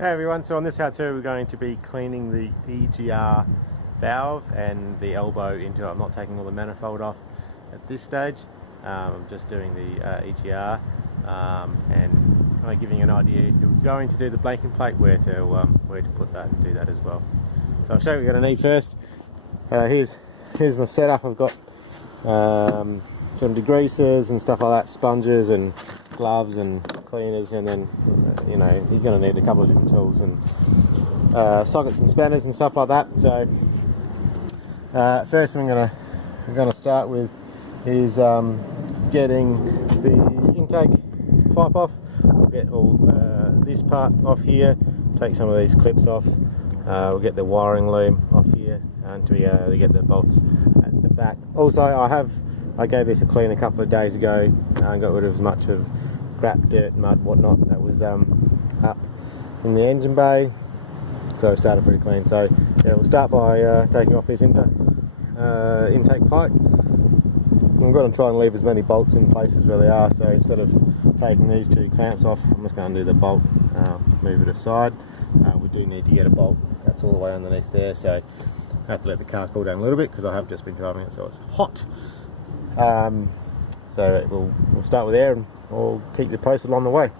Hey everyone, so on this how-to we're going to be cleaning the EGR valve and the elbow into it. I'm not taking all the manifold off at this stage. I'm just doing the EGR and I'm giving you an idea if you're going to do the blanking plate where to put that and do that as well. So I'll show you what you're going to need first. Here's my setup. I've got some degreasers and stuff like that, sponges and gloves and cleaners, and then you know you're going to need a couple of different tools and sockets and spanners and stuff like that. So first thing I'm going to start with is getting the intake pipe off. We'll get all this part off here, take some of these clips off. We'll get the wiring loom off here and to be able to get the bolts at the back. Also, I gave this a clean a couple of days ago and got rid of as much of crap, dirt, mud, whatnot that was up in the engine bay. So it started pretty clean. So yeah, we'll start by taking off this intake pipe. I'm going to try and leave as many bolts in places where they are. So instead of taking these two clamps off, I'm just going to do the bolt, move it aside. We do need to get a bolt that's all the way underneath there, so I have to let the car cool down a little bit because I have just been driving it, so it's hot. So we'll start with there and we'll keep you posted along the way.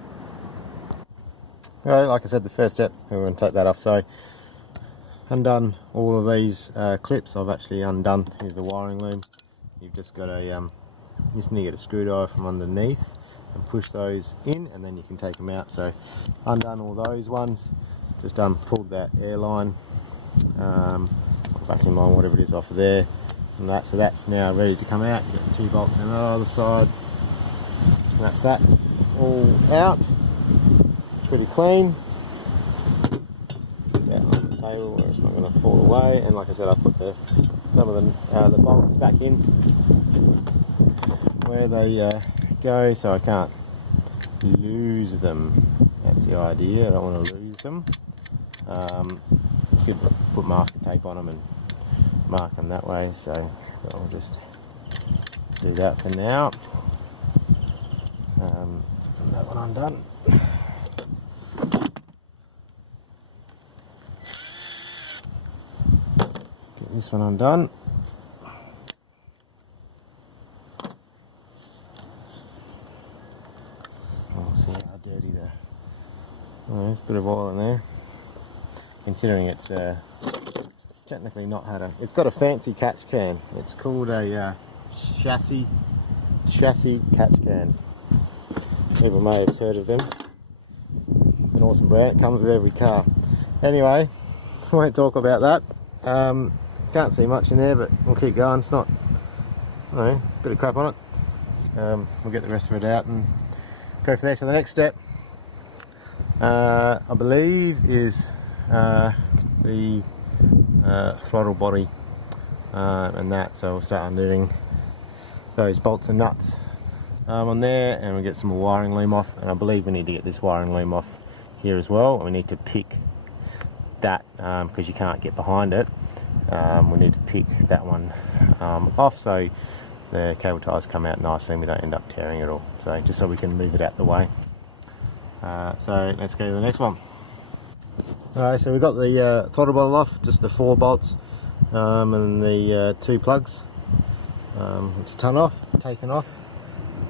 Alright, like I said, the first step, we're going to take that off. So undone all of these clips. I've actually undone. Here's the wiring loom. You've just got you just need to get a screwdriver from underneath and push those in, and then you can take them out. So undone all those ones, just pulled that airline, vacuum line, whatever it is, off of there, and that. So that's now ready to come out. You've got 2 bolts on the other side, and that's that all out. Pretty clean. That on the table where it's not going to fall away, and like I said, I put some of the bolts back in where they go, so I can't lose them. That's the idea. I don't want to lose them. You could put marker tape on them and mark them that way, so I'll just do that for now. And that one undone. Get this one undone. See how dirty there's a bit of oil in there, considering it's technically not had a, it's got a fancy catch can. It's called a chassis catch can. People may have heard of them. It's an awesome brand. It comes with every car. Anyway, I won't talk about that. Can't see much in there, but we'll keep going. It's not, a bit of crap on it. We'll get the rest of it out and go from there. So the next step, I believe, is the throttle body and that. So we'll start undoing those bolts and nuts on there, and we'll get some more wiring loom off. And I believe we need to get this wiring loom off here as well. We need to pick that because you can't get behind it. We need to pick that one off so the cable ties come out nicely and we don't end up tearing it all. So just so we can move it out the way. So let's go to the next one. Alright, so we've got the throttle bottle off, just the 4 bolts and the 2 plugs. It's a ton off, taken off.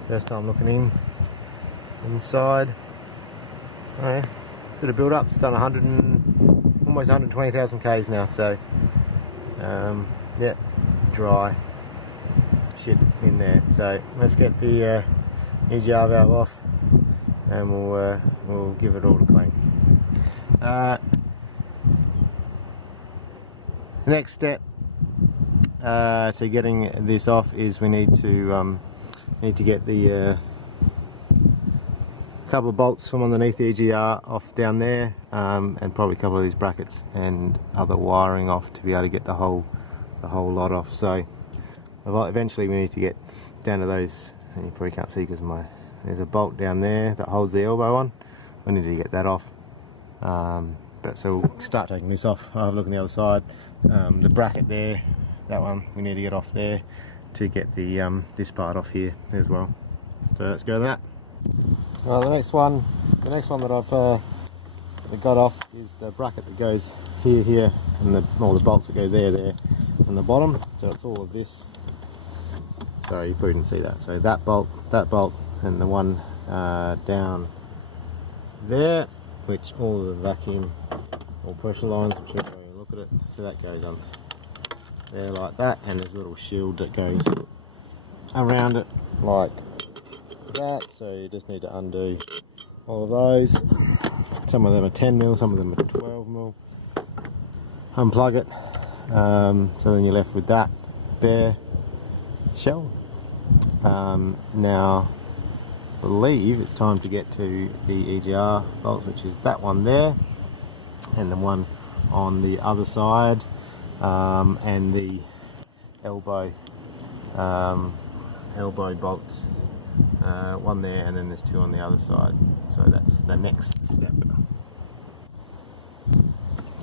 First time looking inside. Alright, bit of build up. It's done almost 120,000 k's now. So yeah, dry shit in there. So let's get the EGR valve off and we'll give it all a clean. The next step to getting this off is we need to get the couple of bolts from underneath the EGR off down there, and probably a couple of these brackets and other wiring off to be able to get the whole lot off. So eventually we need to get down to those, and you probably can't see because there's a bolt down there that holds the elbow on. We need to get that off. But so we'll start taking this off. I'll have a look on the other side. The bracket there, that one we need to get off there to get the this part off here as well. So let's go to that. Well, the next one that I've that got off is the bracket that goes here, and all the bolts that go there, and the bottom. So it's all of this. Sorry, you probably didn't see that. So that bolt, and the one down there, which all of the vacuum or pressure lines, whichever way you look at it. So that goes on there like that, and there's a little shield that goes around it like that. So you just need to undo all of those. Some of them are 10mm, some of them are 12mm. Unplug it. So then you're left with that bare shell. Now, I believe it's time to get to the EGR bolts, which is that one there, and the one on the other side, and the elbow bolts, one there, and then there's two on the other side. So that's the next step.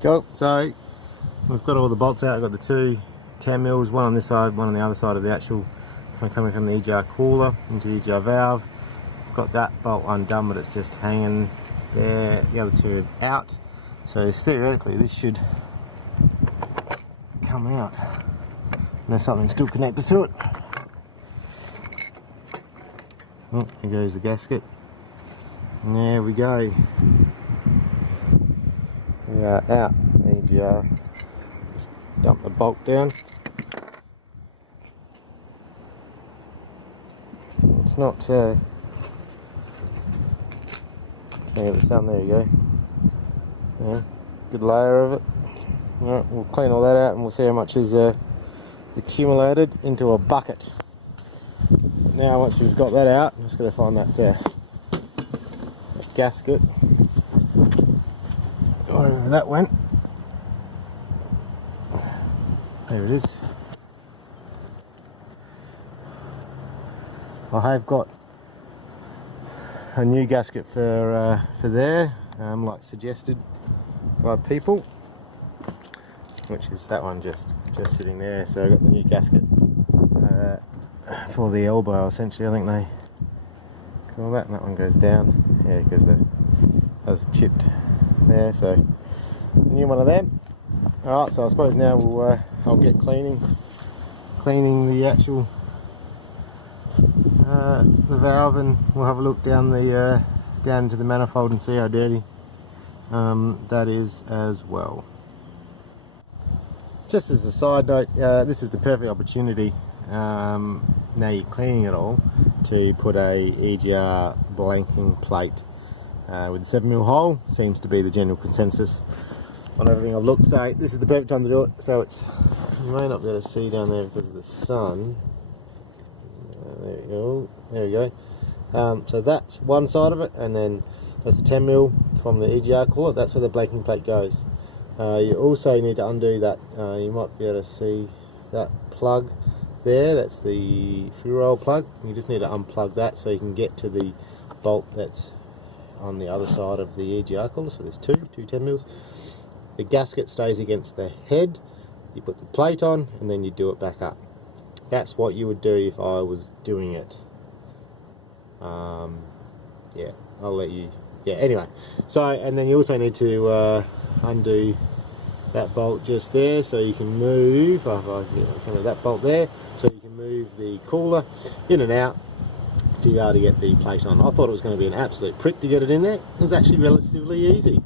Cool. So we've got all the bolts out. I've got the two 10mm, one on this side, one on the other side of the actual, coming from the EGR cooler into the EGR valve. I've got that bolt undone, but it's just hanging there. The other two are out. So theoretically this should come out. And there's something still connected to it. Oh, here goes the gasket. And there we go. We are out. EGR. Just dump the bolt down. It's not look at the sun, there you go. Yeah, good layer of it. Alright, we'll clean all that out and we'll see how much is accumulated into a bucket. Now once we've got that out, I'm just going to find that gasket, wherever that went. There it is. I have got a new gasket for there, like suggested by people, which is that one just sitting there. So I got the new gasket for the elbow, essentially. I think they call that, and that one goes down, yeah, because that was chipped there. So a new one of them. All right, so I suppose now I'll get cleaning the actual the valve, and we'll have a look down into the manifold and see how dirty that is as well. Just as a side note, this is the perfect opportunity, now you're cleaning it all, to put a EGR blanking plate with a 7mm hole. Seems to be the general consensus on everything I've looked. So this is the perfect time to do it. So it's, you may not be able to see down there because of the sun. There we go. There we go. So that's one side of it, and then that's the 10mm from the EGR cooler. That's where the blanking plate goes. You also need to undo that. You might be able to see that plug there. That's the fuel roll plug. You just need to unplug that so you can get to the bolt that's on the other side of the EGR cooler. So there's two 10mm. The gasket stays against the head. You put the plate on, and then you do it back up. That's what you would do if I was doing it. Yeah, I'll let you. Yeah, anyway. So, and then you also need to undo that bolt just there, so you can move. That bolt there, so you can move the cooler in and out to be able to get the plate on. I thought it was going to be an absolute prick to get it in there. It was actually relatively easy.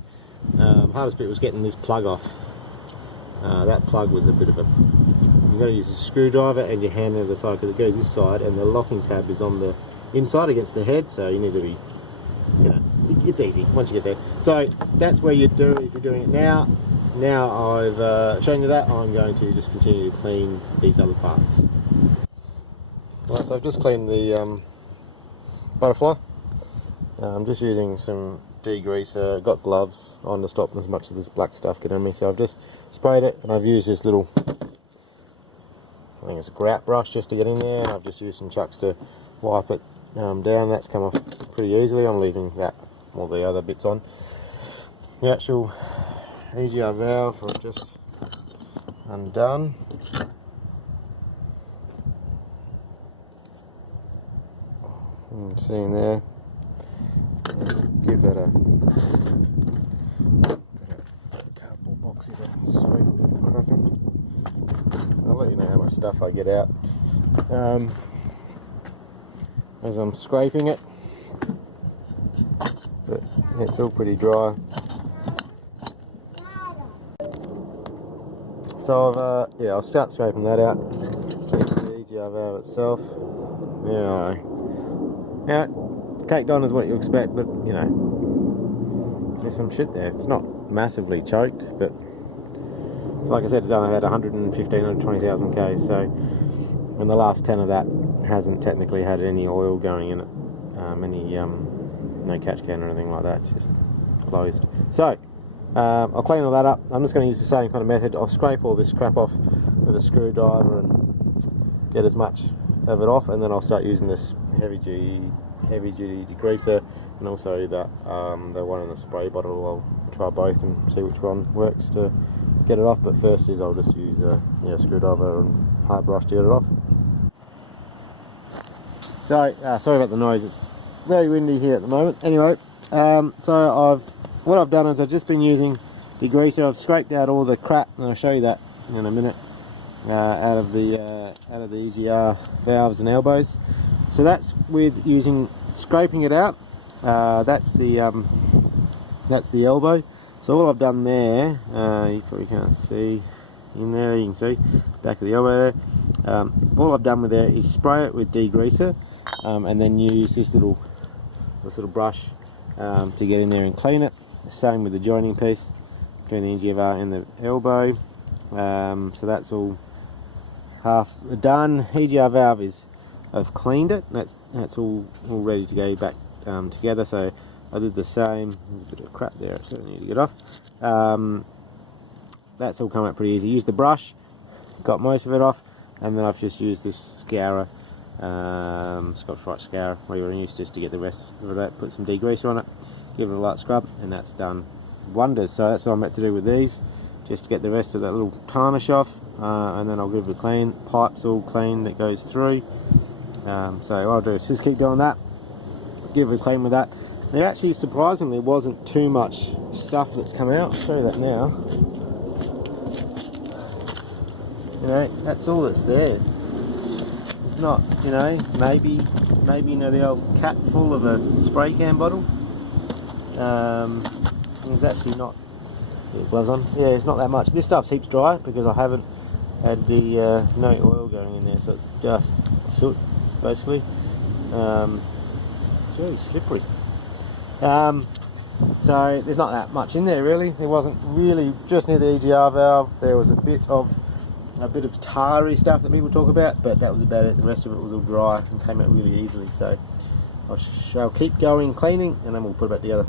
Hardest bit was getting this plug off. That plug was a bit of a, you've got to use a screwdriver and your hand on the side, because it goes this side, and the locking tab is on the inside against the head, so you need to be, you know, it's easy once you get there. So that's where you do if you're doing it now. Now I've shown you that, I'm going to just continue to clean these other parts. Right, so I've just cleaned the butterfly. I'm just using some degreaser, got gloves on to stop as much of this black stuff getting on me. So I've just sprayed it, and I've used this little, I think it's a grout brush, just to get in there, and I've just used some chucks to wipe it down. That's come off pretty easily. I'm leaving that, all the other bits on. The actual EGR valve I've just undone. You can see in there. Give that a stuff I get out as I'm scraping it, but it's all pretty dry. So I'll start scraping that out. The EGR valve itself, caked on is what you expect, but you know, there's some shit there. It's not massively choked, but it's like I said, it's only had 120,000 K, so, and the last 10 of that hasn't technically had any oil going in it, no catch can or anything like that. It's just closed. So I'll clean all that up. I'm just going to use the same kind of method. I'll scrape all this crap off with a screwdriver and get as much of it off, and then I'll start using this heavy duty degreaser, and also the one in the spray bottle. I'll try both and see which one works to get it off, but first I'll just use a screwdriver and hard brush to get it off. So sorry about the noise, it's very windy here at the moment. Anyway, what I've done is I've just been using degreaser. I've scraped out all the crap, and I'll show you that in a minute, out of the EGR valves and elbows. So that's with scraping it out. That's the elbow. So all I've done there, you probably can't see in there. You can see back of the elbow there. All I've done with there is spray it with degreaser, and then use this little brush to get in there and clean it. Same with the joining piece between the EGR and the elbow. So that's all half done. EGR valve I've cleaned it. That's all ready to go back together. So I did the same. There's a bit of crap there, so I need to get off. That's all come out pretty easy. Used the brush, got most of it off, and then I've just used this scourer, Scotch-Brite scourer, where you're used, just to get the rest of it out. Put some degreaser on it, give it a light scrub, and that's done wonders. So that's what I'm about to do with these, just to get the rest of that little tarnish off, and then I'll give it a clean. Pipe's all clean that goes through. So what I'll do is just keep doing that, give it a clean with that. There actually surprisingly wasn't too much stuff that's come out. I'll show you that now. You know, that's all that's there. It's not, you know, maybe the old cap full of a spray can bottle. It's actually not. Gloves on. Yeah, it's not that much. This stuff's heaps dry because I haven't had the no oil going in there, so it's just soot basically. It's really slippery. So there's not that much in there really. There wasn't really, just near the EGR valve there was a bit of tarry stuff that people talk about, but that was about it. The rest of it was all dry and came out really easily. So I shall keep going cleaning, and then we'll put it back together.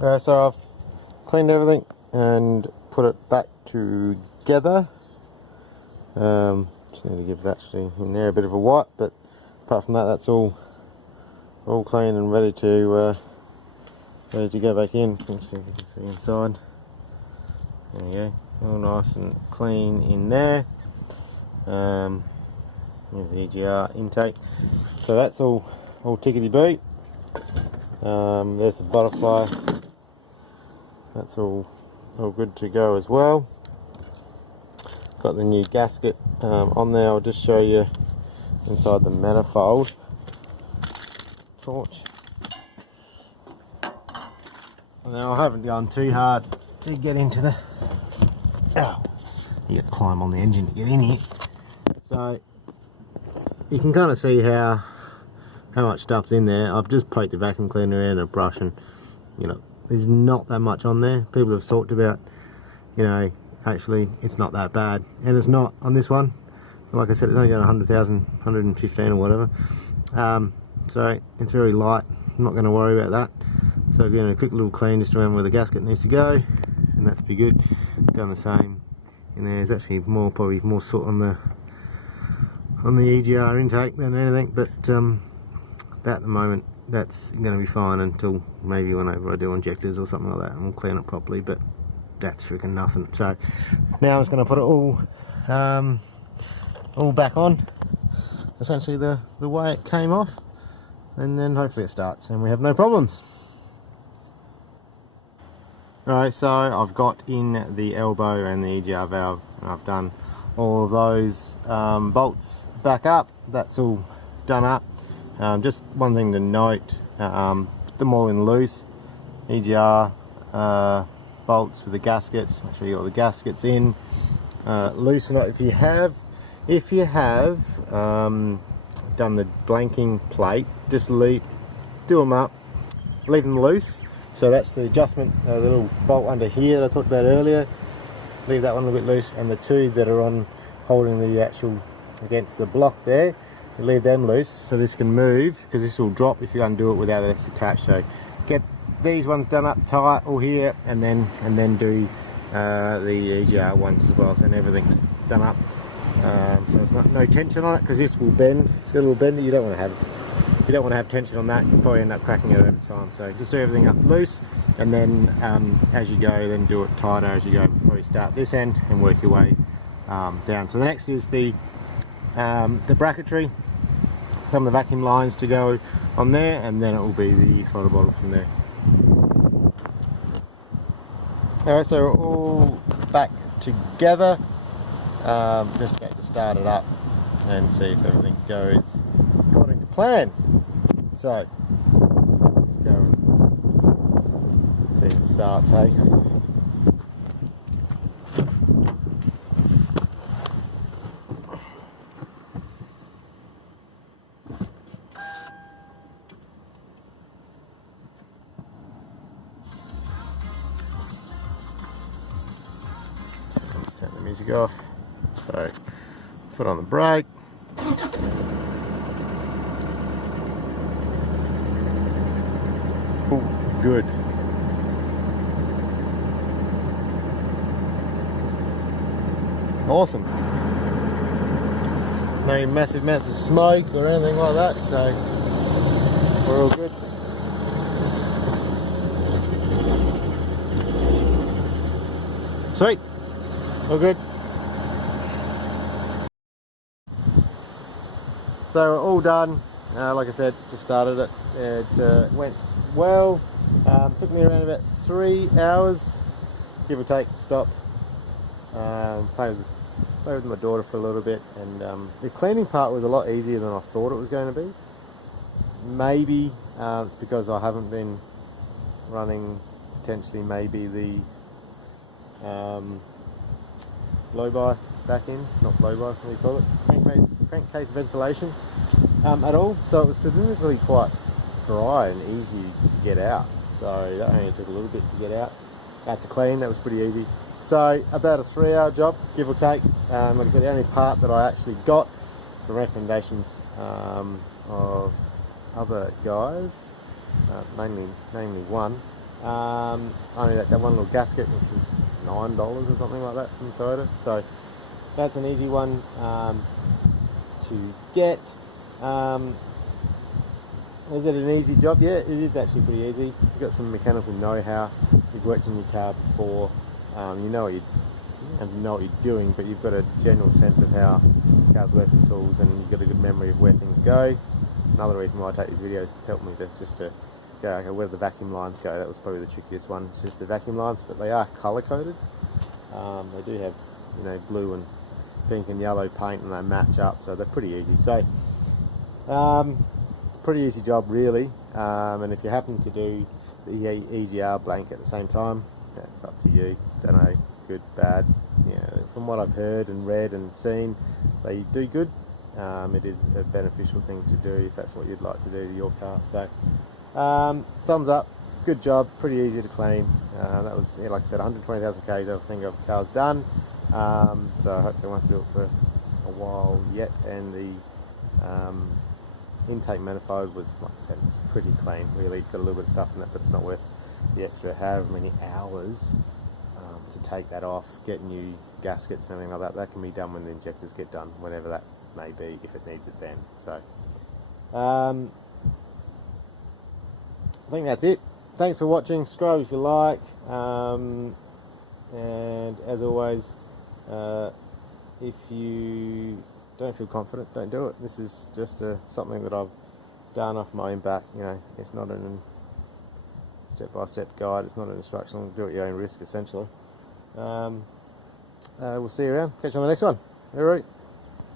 Alright, so I've cleaned everything and put it back together. Just need to give that in there a bit of a wipe, but apart from that, that's all clean and ready to go back in. Let's see if you can see inside. There we go, all nice and clean in there. Here's the EGR intake. So that's all tickety-boo. There's the butterfly. That's all good to go as well. Got the new gasket on there. I'll just show you inside the manifold. Torch. Now I haven't gone too hard to get into the. Oh, you got to climb on the engine to get in here. So you can kind of see how much stuff's in there. I've just poked the vacuum cleaner in and a brush, and you know, there's not that much on there. People have talked about, you know, actually it's not that bad, and it's not on this one. Like I said, it's only got 100,000, 115 or whatever. So it's very light. I'm not going to worry about that. So again, a quick little clean just around where the gasket needs to go, and that's pretty good. Done the same in there. There's actually probably more soot on the EGR intake than anything, but at the moment that's going to be fine until maybe whenever I do injectors or something like that, and we'll clean it properly. But that's freaking nothing. So now I'm just going to put it all back on, essentially the way it came off, and then hopefully it starts and we have no problems. Alright, so I've got in the elbow and the EGR valve, and I've done all of those bolts back up. That's all done up. Just one thing to note, put them all in loose. EGR bolts with the gaskets, make sure you got all the gaskets in. Loosen it if you have. If you have done the blanking plate, just do them up, leave them loose. So that's the adjustment, the little bolt under here that I talked about earlier. Leave that one a little bit loose, and the two that are on holding the actual against the block there, you leave them loose so this can move, because this will drop if you undo it without it attached. So get these ones done up tight all here, and then do the EGR ones as well, so everything's done up. So it's no tension on it, because this will bend. It's got a little bend. You don't want to have tension on that. You'll probably end up cracking it over time. So just do everything up loose, and then as you go, then do it tighter as you go. Probably start this end and work your way down. So the next is the bracketry. Some of the vacuum lines to go on there, and then it will be the throttle bottle from there. Alright, so we're all back together. Just about to start it up and see if everything goes according to plan. So let's go and see if it starts, hey? Turn the music off. So, foot on the brake. Ooh, good. Awesome. No massive amounts of smoke or anything like that, so we're all good. Sweet. All good. So we're all done. Like I said, just started it. It went well. Took me around about 3 hours, give or take. Stopped. Played with my daughter for a little bit, and the cleaning part was a lot easier than I thought it was going to be. Maybe it's because I haven't been running potentially maybe the blow-by back in, not blow-by, what do you call it? Crankcase ventilation at all. So it was significantly quite dry and easy to get out. So that only took a little bit to get out. To clean, that was pretty easy. So about a 3 hour job, give or take. Like I said, the only part that I actually got for recommendations of other guys, mainly one, only that one little gasket, which was $9 or something like that from Toyota. So that's an easy one to get. Is it an easy job? Yeah, it is actually pretty easy. You've got some mechanical know-how. You've worked in your car before. You know what you're doing, but you've got a general sense of how cars work and tools, and you've got a good memory of where things go. It's another reason why I take these videos, to help me to go, okay, where do the vacuum lines go? That was probably the trickiest one. It's just the vacuum lines, but they are color coded. They do have, blue and pink and yellow paint, and they match up, so they're pretty easy. So pretty easy job really. And if you happen to do the EGR blank at the same time, that's up to you. Don't know, good, bad. From what I've heard and read and seen, they do good. It is a beneficial thing to do if that's what you'd like to do to your car. So thumbs up, good job, pretty easy to clean. That was, like I said, 120,000 Ks I was thinking of cars done. So hopefully I won't do it for a while yet. And the intake manifold was, like I said, it's pretty clean really. Got a little bit of stuff in it, but it's not worth the extra however many hours to take that off, get new gaskets and everything like that. That can be done when the injectors get done, whenever that may be, if it needs it then. So I think that's it. Thanks for watching. Subscribe if you like, and as always, if you don't feel confident, don't do it. This is just something that I've done off my own back. It's not a step-by-step guide. It's not an instructional. Do it at your own risk, essentially. We'll see you around. Catch you on the next one. All right.